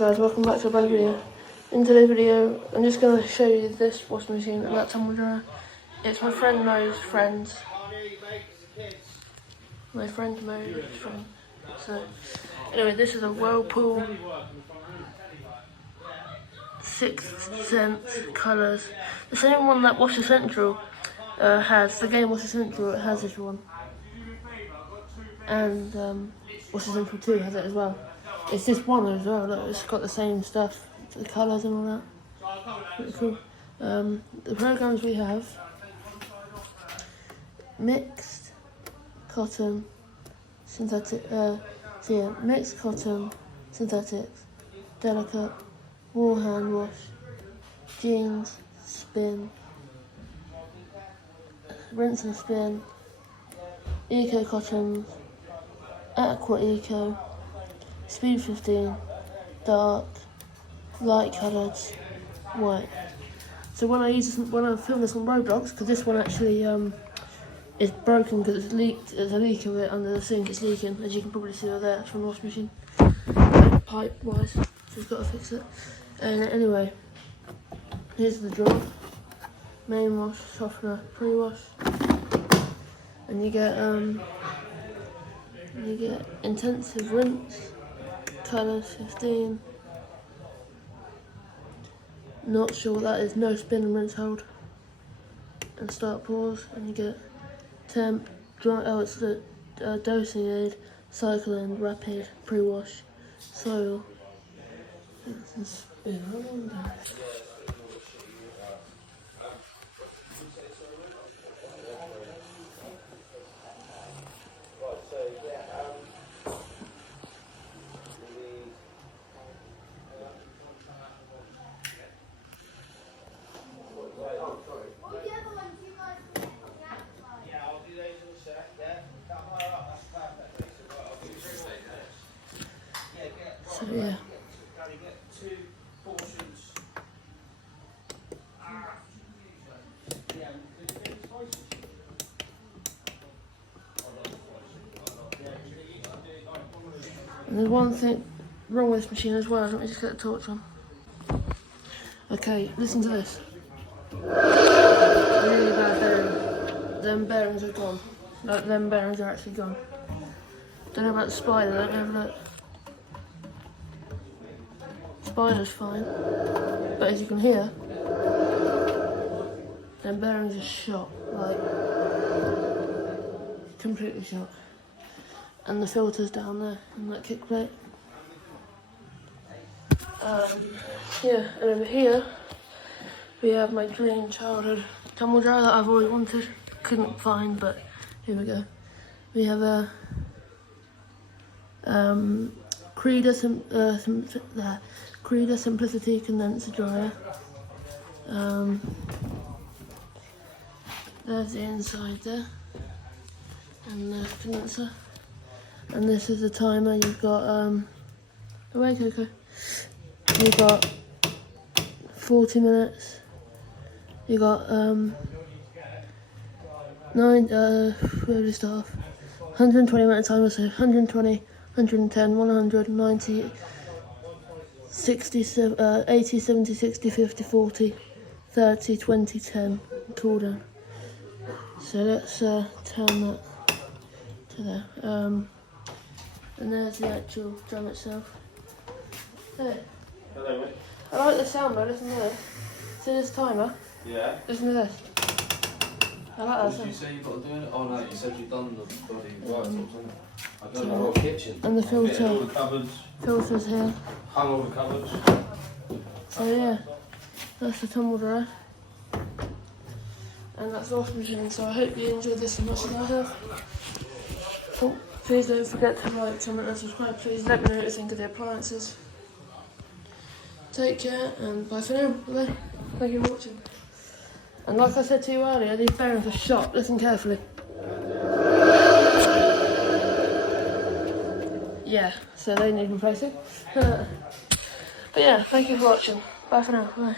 guys, welcome back to a brand new video. In today's video, I'm just going to show you this washing machine and that tumble dryer. It's my friend Mo's friend. My friend Mo's friend. So, anyway, this is a Whirlpool 6th Sense Colours. The same one that Washer Central has. The game Washer Central, it has this one. And Washer Central 2 has it as well. It's this one as well, look, it's got the same stuff, the colours and all that. Pretty cool. The programs we have: mixed cotton, synthetic, mixed cotton, synthetics, delicate, wool hand wash, jeans, spin, rinse and spin, eco cottons, aqua eco, speed 15, dark, light coloured, white. So when I film this on Roblox, because this one actually is broken because it's leaked. There's a leak of it under the sink. It's leaking, as you can probably see over there. It's from the washing machine, pipe wise. So we've got to fix it. And anyway, here's the drawer: main wash, softener, pre-wash, and you get intensive rinse. Colours 15. Not sure what that is. No spin and rinse hold. And start pause, and you get temp, dry. Oh, it's the dosing aid, cycle and rapid, pre-wash, soil. Spin around. So yeah. And there's one thing wrong with this machine as well. Let me just get the torch on. Okay, listen to this. Really bad bearing. Them bearings are gone. Like, them bearings are actually gone. Don't know about the spider, let me have a look. Spider's fine, but as you can hear, them bearings are shot, like completely shot. And the filter's down there on that kick plate. Yeah, and over here we have my dream childhood tumble dryer that I've always wanted, couldn't find, but here we go. We have a Creda Simplicity condenser dryer. There's the inside there, and the condenser. And this is the timer. You've got away Coco. You've got 40 minutes. You got where do we start off? 120 minute timer, so 120, 110, 100, 90, 60, 80, 70, 60, 50, 40, 30, 20, 10, cool down. So let's turn that to there. And there's the actual drum itself. Hey. Hello, mate. I like the sound though, listen to this. See this timer? Yeah. Listen to this. I like that What sound. did you say you've got to do it? Oh no, you said you've done the bloody worktops, haven't you? I don't know, what kitchen. And the Fitted all filter. the cupboards, Filter's here. hung all the cupboards. So yeah, that's the tumble dryer. And that's the washing machine, so I hope you enjoyed this as much as I have. Oh, please don't forget to like, comment and subscribe. Please let me know what you think of the appliances. Take care and bye for now. Bye. Thank you for watching. And like I said to you earlier, these bearings are shot. Listen carefully. Yeah, so they need replacing. But yeah, thank you for watching. Bye for now. Bye.